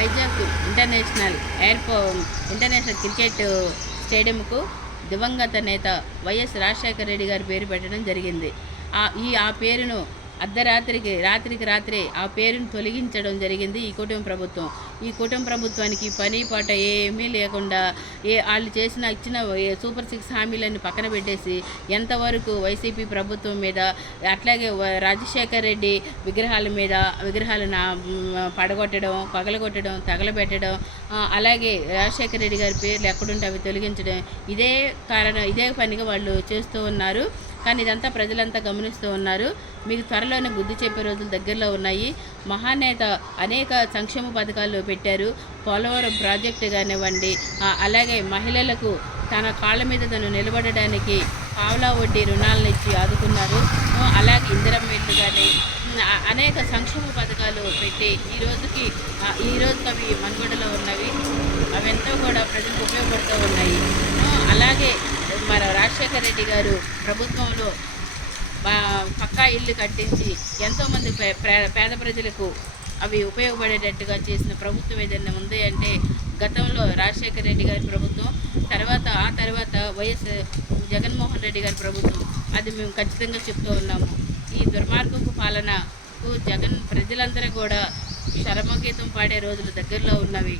Vizag international cricket స్టేడియంకు దివంగత నేత YS Rajasekhara Reddy గారి పేరు పెట్టడం జరిగింది. ఆ పేరును రాత్రికి రాత్రే ఆ పేరును తొలగించడం జరిగింది ఈ కుటుంబ ప్రభుత్వానికి పని పాట ఏమీ లేకుండా వాళ్ళు ఇచ్చిన సూపర్ 6 హామీలను పక్కన పెట్టేసి ఎంతవరకు వైసీపీ ప్రభుత్వం మీద, అట్లాగే రాజశేఖర రెడ్డి విగ్రహాలను పడగొట్టడం, పగలగొట్టడం, తగలబెట్టడం, అలాగే రాజశేఖర రెడ్డి గారి పేర్లు ఎక్కడుంటే అవి తొలగించడం, ఇదే పనిగా వాళ్ళు చేస్తూ ఉన్నారు. కానీ ఇదంతా ప్రజలంతా గమనిస్తూ ఉన్నారు. మీకు త్వరలోనే బుద్ధి చెప్పే రోజులు దగ్గరలో ఉన్నాయి. మహానేత అనేక సంక్షేమ పథకాలు పెట్టారు. పోలవరం ప్రాజెక్టు కానివ్వండి, అలాగే మహిళలకు తన కాళ్ళ మీద తను నిలబడడానికి పావలా వడ్డీ రుణాలను ఇచ్చి ఆదుకున్నారు. అలాగే ఇందిరమ్మ ఇల్లు కానీ అనేక సంక్షేమ పథకాలు పెట్టి ఈ రోజుకి అవి మనుగడలో ఉన్నవి. అవెంతో కూడా ప్రజలకు ఉపయోగపడుతూ ఉన్నాయి. అలాగే మన రాజశేఖర రెడ్డి గారు ప్రభుత్వంలో పక్కా ఇల్లు కట్టించి ఎంతోమంది పేద ప్రజలకు అవి ఉపయోగపడేటట్టుగా చేసిన ప్రభుత్వం ఏదైనా ఉంది అంటే గతంలో రాజశేఖర రెడ్డి గారి ప్రభుత్వం, ఆ తర్వాత వైఎస్ జగన్మోహన్ రెడ్డి గారి ప్రభుత్వం. అది మేము ఖచ్చితంగా చెప్తూ ఉన్నాము. ఈ దుర్మార్గపు పాలనకు ప్రజలందరూ కూడా శరమగీతం పాడే రోజులు దగ్గరలో ఉన్నవి.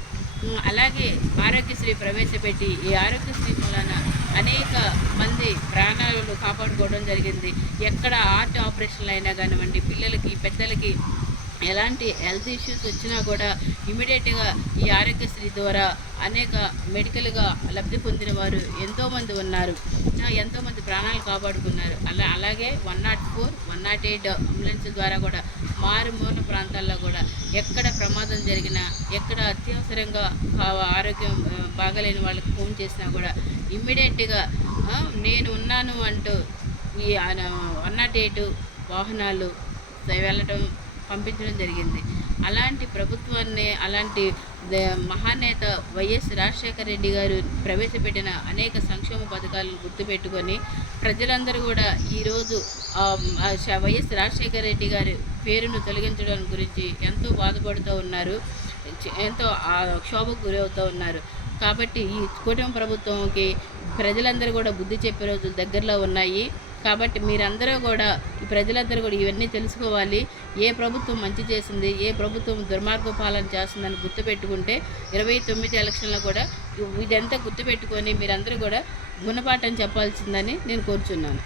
అలాగే ఆరోగ్యశ్రీ ప్రవేశపెట్టి ఈ ఆరోగ్యశ్రీ వలన అనేక మంది ప్రాణాలను కాపాడుకోవడం జరిగింది. ఎక్కడ హార్ట్ ఆపరేషన్లు అయినా కానివ్వండి, పిల్లలకి పెద్దలకి ఎలాంటి హెల్త్ ఇష్యూస్ వచ్చినా కూడా ఇమీడియట్గా ఈ ఆరోగ్యశ్రీ ద్వారా అనేక మెడికల్గా లబ్ధి పొందిన వారు ఎంతోమంది ఉన్నారు. ఎంతోమంది ప్రాణాలు కాపాడుకున్నారు. అలాగే 104, 108 అంబులెన్స్ ద్వారా కూడా మారుమూల ప్రాంతాల్లో కూడా ఎక్కడ ప్రమాదం జరిగినా, ఎక్కడ అత్యవసరంగా ఆరోగ్యం బాగలేని వాళ్ళకి ఫోన్ చేసినా కూడా ఇమ్మీడియట్గా నేను ఉన్నాను అంటూ ఈ 108 వాహనాలు వెళ్ళటం, పంపించడం జరిగింది. అలాంటి ప్రభుత్వాన్ని, అలాంటి మహానేత వైఎస్ రాజశేఖర రెడ్డి గారు ప్రవేశపెట్టిన అనేక సంక్షేమ పథకాలను గుర్తుపెట్టుకొని ప్రజలందరూ కూడా ఈరోజు వైఎస్ రాజశేఖర రెడ్డి గారి పేరును తొలగించడం గురించి ఎంతో బాధపడుతూ ఉన్నారు, ఎంతో క్షోభకు గురవుతూ ఉన్నారు. కాబట్టి ఈ కుటుంబ ప్రభుత్వంకి ప్రజలందరూ కూడా బుద్ధి చెప్పే రోజులు దగ్గరలో ఉన్నాయి. కాబట్టి మీరందరూ కూడా, ఈ ప్రజలందరూ కూడా ఇవన్నీ తెలుసుకోవాలి. ఏ ప్రభుత్వం మంచి చేసింది, ఏ ప్రభుత్వం దుర్మార్గ పాలన చేస్తుందని గుర్తుపెట్టుకుంటే 29 ఎలక్షన్లో కూడా ఇదంతా గుర్తుపెట్టుకొని మీరందరూ కూడా గుణపాఠం చెప్పాల్సిందని నేను కోరుచున్నాను.